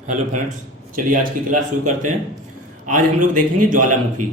Hello friends, चलिए आज की क्लास शुरू करते हैं। आज हम लोग देखेंगे ज्वालामुखी।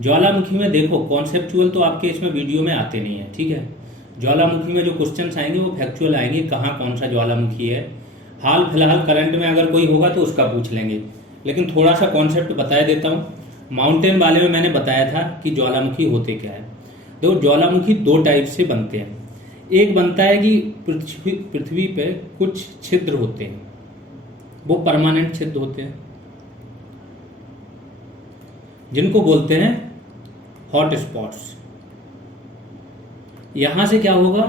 ज्वालामुखी में देखो कॉन्सेप्चुअल तो आपके इसमें वीडियो में आते नहीं है, ठीक है। ज्वालामुखी में जो क्वेश्चंस आएंगे वो फैक्चुअल आएंगे, कहाँ कौन सा ज्वालामुखी है। हाल फिलहाल करंट में अगर कोई होगा तो उसका पूछ लेंगे, लेकिन थोड़ा सा कॉन्सेप्ट बता देता हूँ। माउंटेन वाले में मैंने बताया था कि ज्वालामुखी होते क्या है। देखो ज्वालामुखी दो टाइप से बनते हैं। एक बनता है कि पृथ्वी पे कुछ छिद्र होते हैं, वो परमानेंट छिद्र होते हैं, जिनको बोलते हैं हॉट स्पॉट्स। यहां से क्या होगा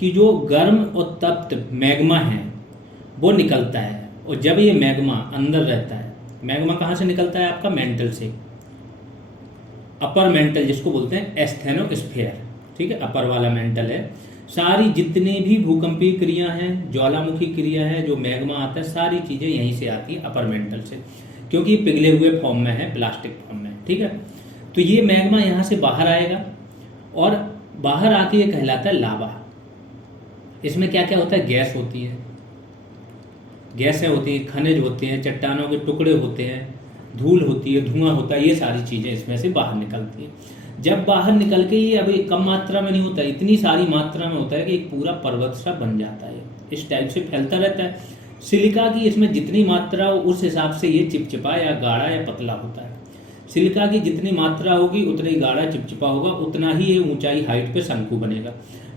कि जो गर्म और तप्त मैग्मा है वो निकलता है, और जब ये मैग्मा अंदर रहता है, मैग्मा कहां से निकलता है आपका मेंटल से, अपर मेंटल जिसको बोलते हैं एस्थेनोस्फीयर, ठीक है, अपर वाला मेंटल है। सारी जितनी भी भूकंपीय क्रिया हैं, ज्वालामुखी क्रिया है, जो मैग्मा आता है, सारी चीजें यहीं से आती है, अपर मेंटल से, क्योंकि ये पिघले हुए फॉर्म में है, प्लास्टिक फॉर्म में, ठीक है। तो ये मैग्मा यहाँ से बाहर आएगा और बाहर आके ये कहलाता है लावा। इसमें क्या क्या होता है, गैस होती है, गैसें होती हैं, खनिज होते हैं, चट्टानों के टुकड़े होते हैं, धूल होती है, धुआं होता है, ये सारी चीजें इसमें से बाहर निकलती है। जब बाहर निकल के ये अभी कम मात्रा में नहीं होता, इतनी सारी मात्रा में होता है कि एक पूरा पर्वत सा बन जाता है, इस टाइप से फैलता रहता है। सिलिका की इसमें जितनी मात्रा हो उस हिसाब से ये चिपचिपा या गाढ़ा या पतला होता है। सिलिका की जितनी मात्रा होगी उतना ही गाढ़ा चिपचिपा होगा, उतना ही ये ऊंचाई हाइट पे शंकु बनेगा।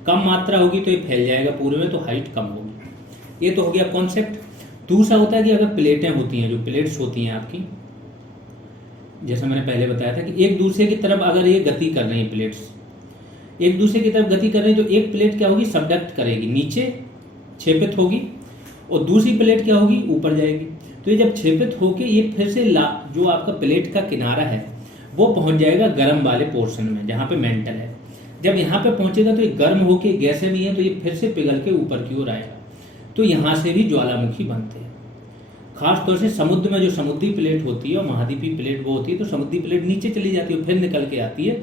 कम मात्रा होगी तो ये फैल जाएगा पूरे में, तो हाइट कम होगी। ये तो हो गया कॉन्सेप्ट। दूसरा होता है कि अगर प्लेटें होती हैं, जो प्लेट्स होती हैं आपकी, जैसा मैंने पहले बताया था कि एक दूसरे की तरफ अगर ये गति कर रही है, प्लेट्स एक दूसरे की तरफ गति कर रही है, तो एक प्लेट क्या होगी, सबडक्ट करेगी, नीचे क्षेपित होगी, और दूसरी प्लेट क्या होगी, ऊपर जाएगी। तो ये जब क्षेपित होके ये फिर से जो आपका प्लेट का किनारा है वो पहुंच जाएगा गर्म वाले पोर्शन में, जहां पे मेंटल है। जब यहाँ पे पहुंचेगा तो ये गर्म होके, गैसें भी हैं, तो ये फिर से पिघल के ऊपर की ओर आएगा। तो यहाँ से भी ज्वालामुखी बनते हैं। खास तौर से समुद्र में जो समुद्री प्लेट होती है और महाद्वीपीय प्लेट वो होती है, तो समुद्री प्लेट नीचे चली जाती है, फिर निकल के आती है।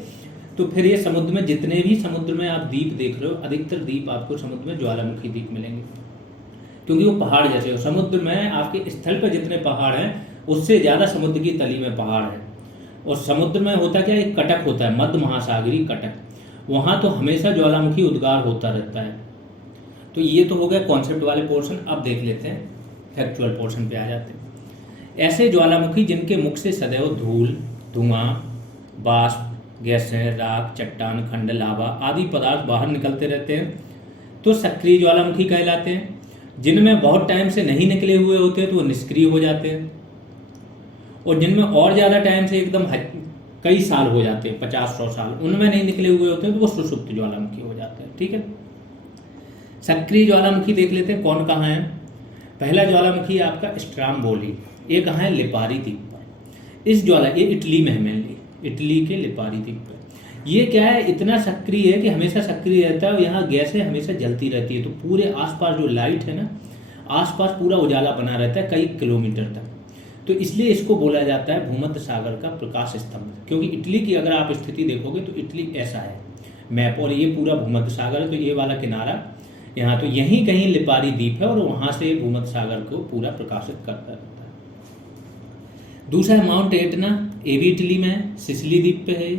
तो फिर ये समुद्र में जितने भी समुद्र में आप द्वीप देख रहे हो, अधिकतर द्वीप आपको समुद्र में ज्वालामुखी द्वीप मिलेंगे, क्योंकि वो पहाड़ जैसे हो। समुद्र में आपके स्थल पर जितने पहाड़ हैं उससे ज्यादा समुद्र की तली में पहाड़ है। और समुद्र में होता क्या, एक कटक होता है, मध्य महासागरीय कटक, वहां तो हमेशा ज्वालामुखी उद्गार होता रहता है। तो ये तो हो गया कॉन्सेप्ट वाले पोर्शन। अब देख लेते हैं फैक्चुअल पोर्शन पे आ जाते हैं। ऐसे ज्वालामुखी जिनके मुख से सदैव धूल, धुआं, बाष्प, गैसें, राख, चट्टान, खंड, लावा आदि पदार्थ बाहर निकलते रहते हैं, तो सक्रिय ज्वालामुखी कहलाते हैं। जिनमें बहुत टाइम से नहीं निकले हुए होते हैं तो वो निष्क्रिय हो जाते हैं, और जिनमें और ज्यादा टाइम से एकदम कई साल हो जाते हैं, 50-100 साल, उनमें नहीं निकले हुए होते हैं तो वो सुषुप्त ज्वालामुखी हो जाते हैं, ठीक है। सक्रिय ज्वालामुखी देख लेते हैं कौन कहाँ है। पहला ज्वालामुखी आपका स्ट्राम्बोली, ये कहाँ है, लिपारी द्वीप पर। ये इटली में है, मेनली इटली के लिपारी द्वीप पर। ये क्या है, इतना सक्रिय है कि हमेशा सक्रिय रहता है, और यहाँ गैसें हमेशा जलती रहती है, तो पूरे आसपास जो लाइट है ना, आसपास पूरा उजाला बना रहता है कई किलोमीटर तक। तो इसलिए इसको बोला जाता है भूमध्य सागर का प्रकाश स्तंभ, क्योंकि इटली की अगर आप स्थिति देखोगे तो इटली ऐसा है मैप, और ये पूरा भूमध्य सागर है, तो ये वाला किनारा यहाँ, तो यहीं कहीं लिपारी द्वीप है, और वहां से भूमध्य सागर को पूरा प्रकाशित करता रहता है। दूसरा है माउंट एटना, ये भी इटली में है, सिसिली द्वीप पे है।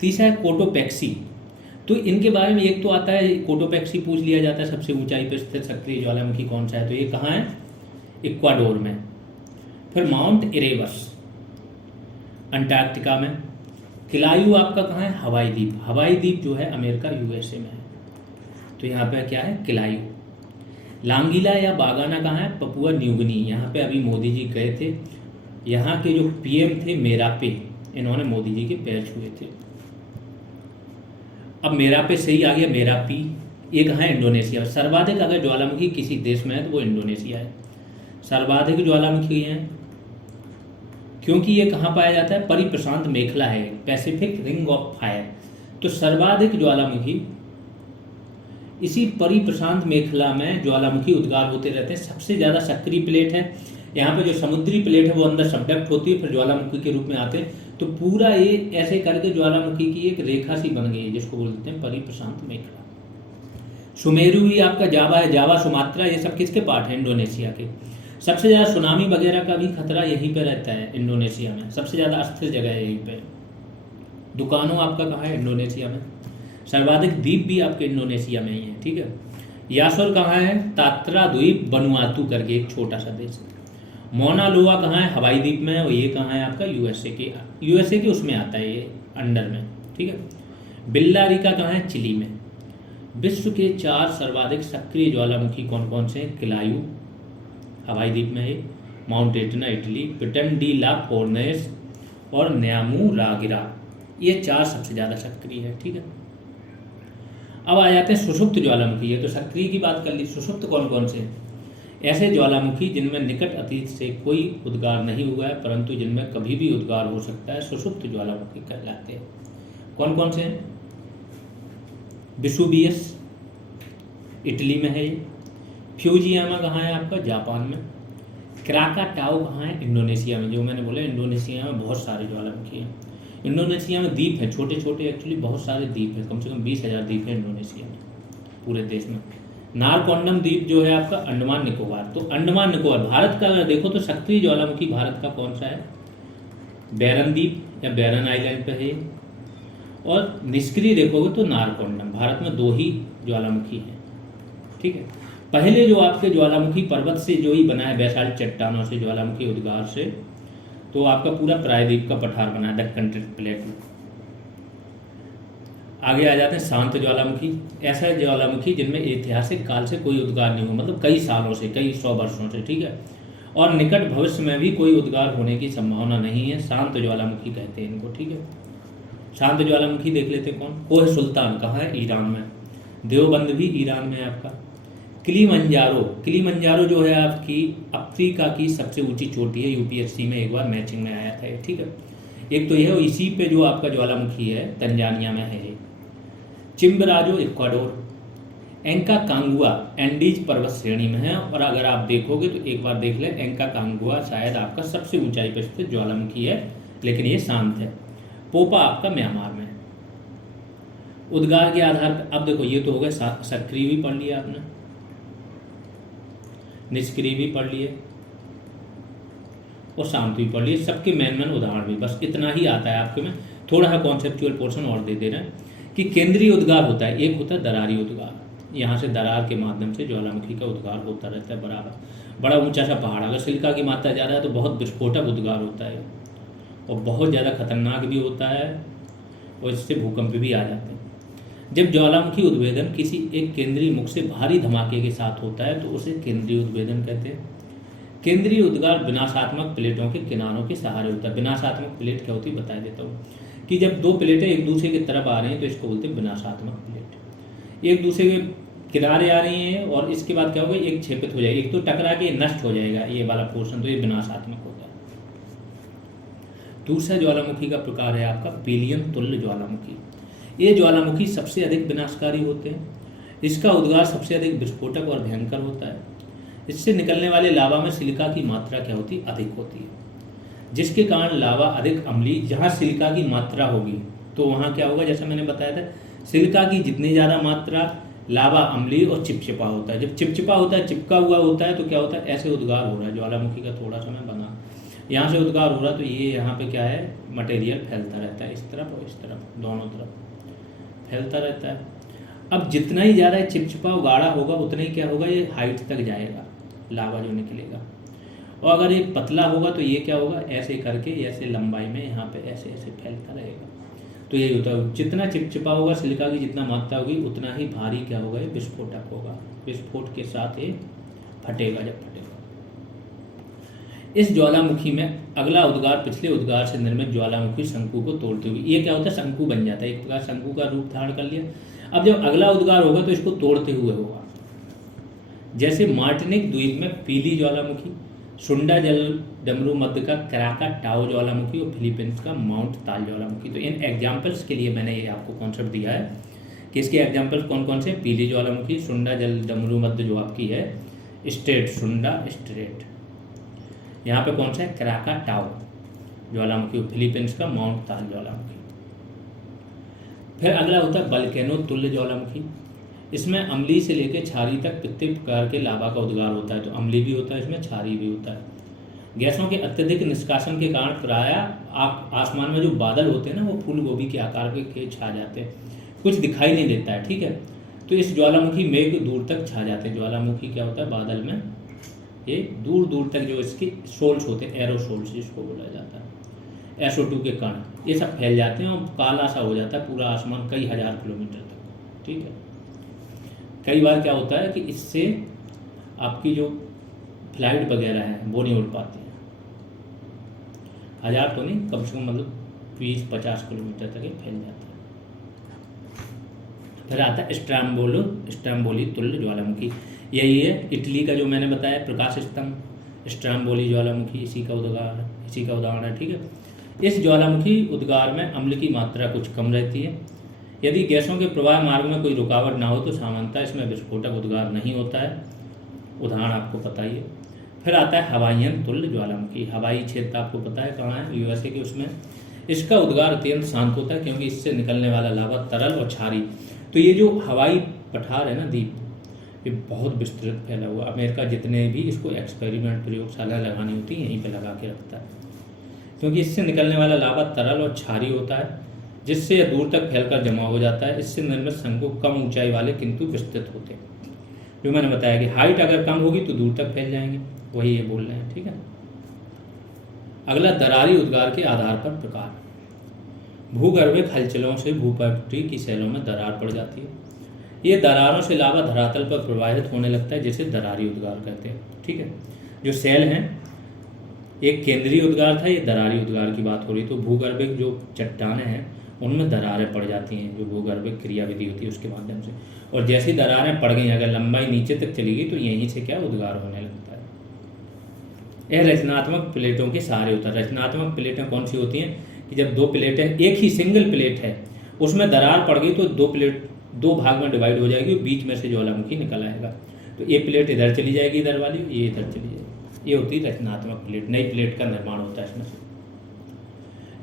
तीसरा है कोटोपैक्सी। तो इनके बारे में एक तो आता है, कोटोपैक्सी पूछ लिया जाता है, सबसे ऊंचाई पर स्थित सक्रिय ज्वालामुखी कौन सा है, तो ये कहाँ है, इक्वाडोर में। फिर माउंट इरेबस अंटार्कटिका में। किलायू आपका कहाँ है, हवाई द्वीप। हवाई द्वीप जो है अमेरिका यूएसए में है, तो यहाँ पे क्या है, किलायू। लांगीला या बागाना कहाँ है, पपुआ न्यूगिनी। यहाँ पे अभी मोदी जी गए थे, यहाँ के जो पीएम थे मेरापे, इन्होंने मोदी जी के पैर छुए थे। अब मेरापे सही आ गया, मेरापी। ये कहाँ है, इंडोनेशिया। सर्वाधिक अगर ज्वालामुखी किसी देश में है तो वो इंडोनेशिया है, सर्वाधिक ज्वालामुखी है। क्योंकि ये कहाँ पाया जाता है, परिप्रशांत मेखला है, पैसिफिक रिंग ऑफ फायर। तो सर्वाधिक ज्वालामुखी इसी परिप्रशांत मेखला में ज्वालामुखी उद्गार होते रहते हैं। सबसे ज्यादा सक्रिय प्लेट है यहाँ पे, जो समुद्री प्लेट है वो अंदर सबडक्ट होती है, फिर ज्वालामुखी के रूप में आते हैं। तो पूरा ये ऐसे करके ज्वालामुखी की एक रेखा सी बन गई है, जिसको बोलते हैं परिप्रशांत मेखला। सुमेरु ही आपका जावा है, जावा, सुमात्रा, ये सब किसके पार्ट है, इंडोनेशिया के। सबसे ज़्यादा सुनामी वगैरह का भी खतरा यहीं पे रहता है इंडोनेशिया में, सबसे ज़्यादा अस्थिर जगह है यहीं पे। दुकानों आपका कहाँ है? इंडोनेशिया में। सर्वाधिक द्वीप भी आपके इंडोनेशिया में ही है, ठीक है। यासोर कहाँ है? तात्रा द्वीप वनुआतू करके एक छोटा सा देश है। मोना लोआ कहाँ है? हवाई द्वीप में है, और ये कहाँ है आपका? यूएसए के उसमें आता है ये, अंडर में, ठीक है। बिल्लारिका कहाँ है? चिली में। विश्व के 4 सर्वाधिक सक्रिय ज्वालामुखी कौन कौन से हैं? किलायू हवाई द्वीप में है, माउंट एटना इटली, पिटन डी ला फोर्नेस और न्यामू रागिरा, ये 4 सबसे ज़्यादा सक्रिय है, ठीक है। अब आ जाते हैं सुषुप्त ज्वालामुखी। ये तो सक्रिय की बात कर ली, सुषुप्त कौन कौन से? ऐसे ज्वालामुखी जिनमें निकट अतीत से कोई उद्गार नहीं हुआ है परंतु जिनमें कभी भी उद्गार हो सकता है, सुषुप्त ज्वालामुखी कहलाते हैं। कौन कौन से हैं? विसुवियस इटली में है ये। फ्यूजियामा कहाँ है आपका? जापान में। क्राकाटाओ कहाँ है? इंडोनेशिया में। जो मैंने बोला इंडोनेशिया में बहुत सारे ज्वालामुखी हैं। इंडोनेशिया में द्वीप हैं छोटे छोटे, एक्चुअली बहुत सारे द्वीप हैं, कम से कम 20,000 द्वीप हैं इंडोनेशिया में, पूरे देश में। नारकोंडम द्वीप जो है आपका अंडमान निकोबार। तो अंडमान निकोबार भारत का अगर देखो तो सक्रिय ज्वालामुखी भारत का कौन सा है? बैरन द्वीप या बैरन आइलैंड पे है। और निष्क्रिय देखोगे तो नारकोंडम। भारत में 2 ही ज्वालामुखी हैं, ठीक है। पहले जो आपके ज्वालामुखी पर्वत से जो ही बना है, बैसाल्ट चट्टानों से, ज्वालामुखी उद्गार से, तो आपका पूरा प्रायद्वीप का पठार बना है, दक्कन प्लेट में। आगे आ जाते हैं शांत ज्वालामुखी। ऐसा ज्वालामुखी जिनमें ऐतिहासिक काल से कोई उद्गार नहीं हुआ, मतलब कई सालों से, कई 100 वर्षों से, ठीक है, और निकट भविष्य में भी कोई उद्गार होने की संभावना नहीं है। शांत ज्वालामुखी कहते हैं इनको, ठीक है। शांत ज्वालामुखी देख लेते हैं कौन। कोह सुल्तान कहाँ है? ईरान में। देवबंद भी ईरान में है आपका। किलीमंजारो जो है आपकी अफ्रीका की सबसे ऊंची चोटी है, यूपीएससी में एक बार मैचिंग में आया था, ठीक है। एक तो यह, इसी पे जो आपका ज्वालामुखी है तंजानिया में है। चिम्बराजो इक्वाडोर। एंका कांगुआ एंडीज पर्वत श्रेणी में है, और अगर आप देखोगे तो एक बार देख लें, एंका कांगुआ शायद आपका सबसे ऊंचाई पर स्थित ज्वालामुखी है, लेकिन ये शांत है। पोपा आपका म्यांमार में। उद्गार के आधार पर अब देखो, ये तो हो गए सक्रिय भी पढ़ लिया आपने, निष्क्रिय भी पढ़ लिए और शांत भी पढ़ लिए। सबके मेन उदाहरण भी, बस इतना ही आता है आपके में। थोड़ा सा कॉन्सेप्चुअल पोर्शन और दे रहे हैं कि केंद्रीय उद्गार होता है, एक होता है दरारी उद्गार। यहाँ से दरार के माध्यम से ज्वालामुखी का उद्गार होता रहता है बराबर। बड़ा ऊंचा सा पहाड़, अगर सिलिका की मात्रा ज़्यादा है तो बहुत विस्फोटक उद्गार होता है और बहुत ज़्यादा खतरनाक भी होता है, और इससे भूकंप भी आ जाते हैं। जब ज्वालामुखी उद्भेदन किसी एक केंद्रीय मुख से भारी धमाके के साथ होता है तो उसे केंद्रीय उद्भेदन कहते हैं। केंद्रीय उद्गार विनाशात्मक प्लेटों के किनारों के सहारे होता है। विनाशात्मक प्लेट क्या होती है बता देता हूँ, कि जब 2 प्लेटें एक दूसरे की तरफ आ रही हैं तो इसको बोलते हैं विनाशात्मक प्लेट। एक दूसरे के किनारे आ रही हैं और इसके बाद क्या होगा, एक क्षेपित हो जाएगी, एक तो टकरा के नष्ट हो जाएगा ये वाला पोर्शन, तो ये विनाशात्मक होता है। दूसरा ज्वालामुखी का प्रकार है आपका पीलियन तुल्य ज्वालामुखी। ये ज्वालामुखी सबसे अधिक विनाशकारी होते हैं। इसका उद्गार सबसे अधिक विस्फोटक और भयंकर होता है। इससे निकलने वाले लावा में सिलिका की मात्रा क्या होती है? अधिक होती है, जिसके कारण लावा अधिक अम्लीय, जहाँ सिलिका की मात्रा होगी तो वहाँ क्या होगा, जैसा मैंने बताया था, सिलिका की जितनी ज़्यादा मात्रा, लावा अम्लीय और चिपचिपा होता है। जब चिपचिपा होता है, चिपका हुआ होता है, तो क्या होता है, ऐसे उद्गार हो रहा है। ज्वालामुखी का थोड़ा सा मैं बना, यहाँ से उद्गार हो रहा है तो ये यहाँ पे क्या है, मटेरियल फैलता रहता है, इस तरफ और इस तरफ, दोनों तरफ फैलता रहता है। अब जितना ही ज़्यादा चिपचिपा गाढ़ा होगा उतना ही क्या होगा, ये हाइट तक जाएगा लावा जो निकलेगा। और अगर ये पतला होगा तो ये क्या होगा, ऐसे करके ऐसे लंबाई में यहाँ पे ऐसे ऐसे फैलता रहेगा। तो यही होता है, जितना चिपचिपा होगा, सिलिका की जितना मात्रा होगी उतना ही भारी क्या होगा, ये विस्फोटक होगा। विस्फोट के साथ ये फटेगा। जब फटेगा, इस ज्वालामुखी में अगला उद्गार पिछले उद्गार से निर्मित ज्वालामुखी शंकु को तोड़ते हुए, ये क्या होता है, शंकु बन जाता है, एक प्रकार शंकु का रूप धारण कर लिया। अब जब अगला उद्गार होगा तो इसको तोड़ते हुए होगा। जैसे मार्टिनिक द्वीप में पीली ज्वालामुखी, सुंडा जल डमरू मध्य का क्राकाटाओ ज्वालामुखी और फिलीपींस का माउंट ताल ज्वालामुखी। तो इन एग्जाम्पल्स के लिए मैंने ये आपको कॉन्सेप्ट दिया है कि इसके एग्जाम्पल्स कौन कौन से, पीली ज्वालामुखी, सुंडा जल डमरू मध्य जो आपकी है, स्ट्रेट, सुंडा स्ट्रेट, यहाँ पे कौन सा है, क्राकाटाओ ज्वालामुखी, फिलीपींस का माउंट ताल ज्वालामुखी। फिर अगला होता है वल्केनो तुल्य ज्वालामुखी। इसमें अम्लीय से लेकर क्षारीय तक कितने प्रकार के लावा का उद्गार होता है, तो अम्लीय भी होता है, इसमें क्षारीय भी होता है। गैसों के अत्यधिक निष्कासन के कारण प्रायः आसमान में जो बादल होते हैं ना, वो फूल गोभी के आकार के छा जाते हैं, कुछ दिखाई नहीं देता है, ठीक है। तो इस ज्वालामुखी मेघ दूर तक छा जाते हैं। ज्वालामुखी क्या होता है, बादल में ये दूर दूर तक जो इसके सोल्स होते हैं, एरोसोल्स जिसको बोला जाता है, SO2 के कण, ये सब फैल जाते हैं और काला सा हो जाता है पूरा आसमान कई हजार किलोमीटर तक, ठीक है। कई बार क्या होता है कि इससे आपकी जो फ्लाइट वगैरह है वो नहीं उड़ पाती है, हजार तो नहीं, कम से कम मतलब 20-50 किलोमीटर तक ये फैल जाता है। फिर आता है स्ट्रैम्बोली तुल्य ज्वालामुखी। यही है इटली का जो मैंने बताया प्रकाश स्तंभ, स्ट्रैम्बोली ज्वालामुखी इसी का उदाहरण है, ठीक है। इस ज्वालामुखी उद्गार में अम्ल की मात्रा कुछ कम रहती है। यदि गैसों के प्रवाह मार्ग में कोई रुकावट ना हो तो सामान्यतः इसमें विस्फोटक उद्गार नहीं होता है, उदाहरण आपको पता ही है। फिर आता है हवाईयन तुल्य ज्वालामुखी। हवाई क्षेत्र आपको पता है कहाँ है, USA के, उसमें इसका उद्गार अत्यंत शांत होता है क्योंकि इससे निकलने वाला लावा तरल और क्षारीय। तो ये जो हवाई पठार है ना द्वीप, ये बहुत विस्तृत फैला हुआ। अमेरिका जितने भी इसको एक्सपेरिमेंट प्रयोगशाला लगानी होती है यहीं पे लगा के रखता है, क्योंकि इससे निकलने वाला लावा तरल और क्षारीय होता है, जिससे यह दूर तक फैलकर जमा हो जाता है। इससे निर्मित शंकु कम ऊंचाई वाले किंतु विस्तृत होते हैं। जो मैंने बताया कि हाइट अगर कम होगी तो दूर तक फैल जाएंगे, वही ये बोल रहे हैं, ठीक है। अगला दरारी उद्गार के आधार पर प्रकार। भूगर्भिक हलचलों से भूपटरी की शैलों में दरार पड़ जाती है। ये दरारों से लावा धरातल पर प्रवाहित होने लगता है, जिसे दरारी उद्गार कहते हैं, ठीक है। जो शैल हैं, एक केंद्रीय उद्गार था, ये दरारी उद्गार की बात हो रही। तो भूगर्भिक जो चट्टानें हैं उनमें दरारें पड़ जाती हैं, जो भूगर्भिक क्रियाविधि होती है उसके माध्यम से, और जैसी दरारें पड़ गई, अगर लंबाई नीचे तक चली गई तो यहीं से क्या उद्गार होने लगता है। यह रचनात्मक प्लेटों के सहारे होता है। रचनात्मक प्लेटें कौन सी होती हैं कि जब दो प्लेटें, एक ही सिंगल प्लेट है, उसमें दरार पड़ गई तो दो भाग में डिवाइड हो जाएगी, बीच में से ज्वालामुखी निकल आएगा। तो ये प्लेट इधर चली जाएगी, इधर वाली, ये इधर चली जाएगी। ये होती है रचनात्मक प्लेट, नई प्लेट का निर्माण होता है इसमें से।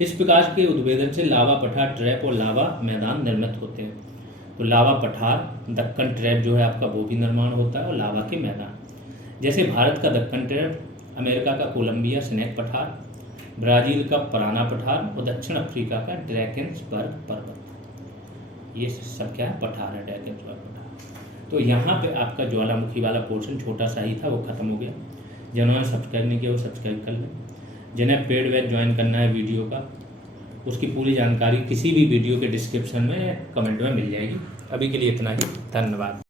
इस प्रकार के उद्भेदन से लावा पठार, ट्रैप और लावा मैदान निर्मित होते हैं। तो लावा पठार, दक्कन ट्रैप जो है आपका, वो भी निर्माण होता है, और लावा के मैदान, जैसे भारत का दक्कन ट्रैप, अमेरिका का कोलंबिया स्नेक पठार, ब्राजील का पराना पठार और दक्षिण अफ्रीका का ड्रैकेंसबर्ग पर्वत, ये सब क्या है, पठार है, ड्रैकेंसबर्ग पठार। तो यहाँ पे आपका ज्वालामुखी वाला पोर्शन छोटा सा ही था, वो खत्म हो गया। जिन्होंने सब्सक्राइब नहीं किया वो सब्सक्राइब कर लें। जिन्हें पेड बैच ज्वाइन करना है वीडियो का, उसकी पूरी जानकारी किसी भी वीडियो के डिस्क्रिप्शन में कमेंट में मिल जाएगी। अभी के लिए इतना ही, धन्यवाद।